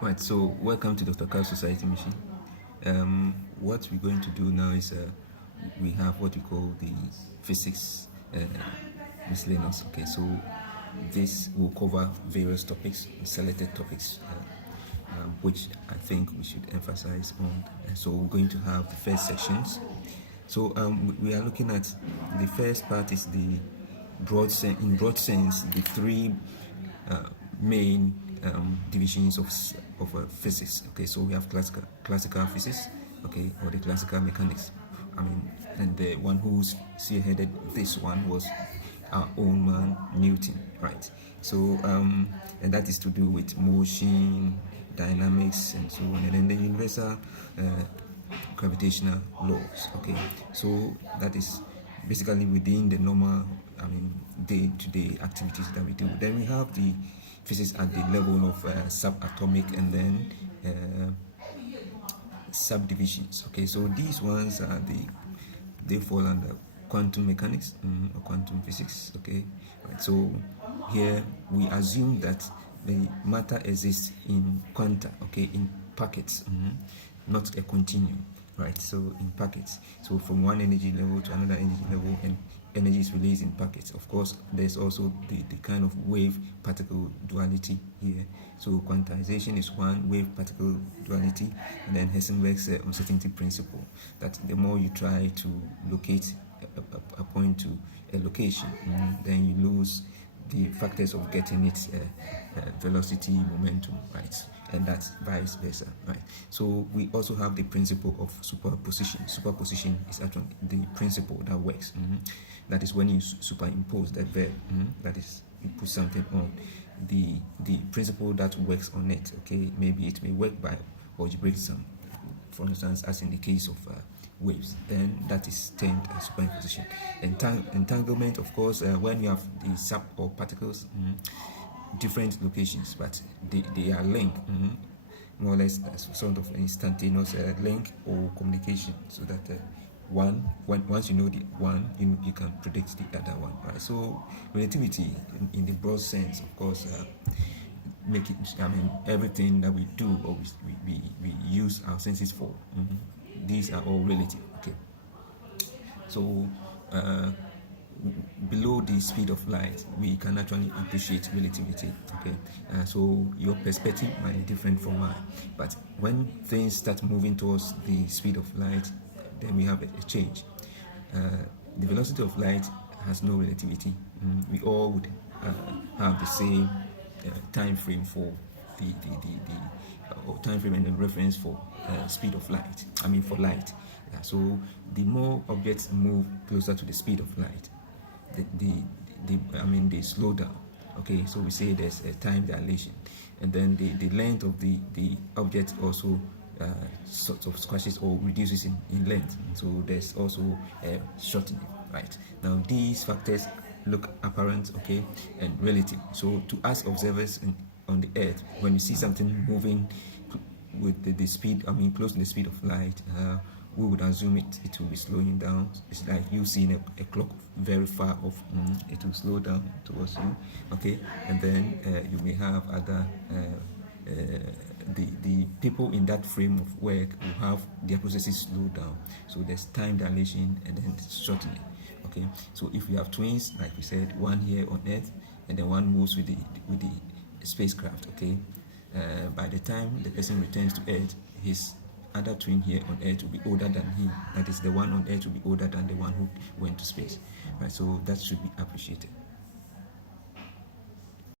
Right, so welcome to Dr. Carl Society Mission. What we're going to do now is we have what we call the physics miscellaneous. Okay, so this will cover various topics, selected topics, which I think we should emphasize on. So we're going to have the first sections. So we are looking at the first part is the in broad sense, the three main divisions of physics. Okay, so we have classical physics, okay, or the classical mechanics. I mean, and the one who spearheaded this one was our own man Newton, right? So and that is to do with motion, dynamics, and so on, and then the universal gravitational laws. Okay, so that is basically within the normal, day-to-day activities that we do. Then we have the physics at the level of subatomic and then subdivisions. Okay, so these ones are they fall under quantum mechanics or quantum physics. Okay, right. So here we assume that the matter exists in quanta. Okay, in packets, not a continuum. Right. So in packets. So from one energy level to another energy level, and energy is released in packets. Of course, there's also the kind of wave-particle duality here. So quantization is one wave-particle duality, and then Heisenberg's uncertainty principle, that the more you try to locate a point to a location, then you lose the factors of getting its velocity, momentum, right? And that's vice versa, right? So we also have the principle of superposition. Superposition is actually the principle that works. That is when you superimpose that verb. That is, you put something on the principle that works on it. Okay, maybe it may work by algebraism, for instance, as in the case of waves. Then that is termed as superimposition. Entanglement, of course, when you have the sub or particles, different locations, but they are linked, more or less as sort of instantaneous link or communication, so that once you know the one, you can predict the other one, right? So relativity, in the broad sense, of course, make it. Everything that we do or we use our senses for, these are all relative. Okay. So below the speed of light, we can actually appreciate relativity. Okay, so your perspective might be different from mine, but when things start moving towards the speed of light, then we have a change. The velocity of light has no relativity. We all would have the same time frame for the or time frame and the reference for speed of light. For light. Yeah, so the more objects move closer to the speed of light, they slow down. Okay, so we say there's a time dilation, and then the length of the object also sort of squashes or reduces in length. So there's also a shortening. Right, now these factors look apparent, okay, and relative. So to us observers on the earth, when you see something moving with the speed, close to the speed of light, we would assume it will be slowing down. It's like you seeing a clock very far off. It will slow down towards you, okay, and then you may have other the people in that frame of work will have their processes slow down. So there's time dilation and then shortening. Okay, so if we have twins, like we said, one here on Earth, and then one moves with the spacecraft. Okay, by the time the person returns to Earth, his other twin here on Earth will be older than him. That is, the one on Earth will be older than the one who went to space. Right, so that should be appreciated.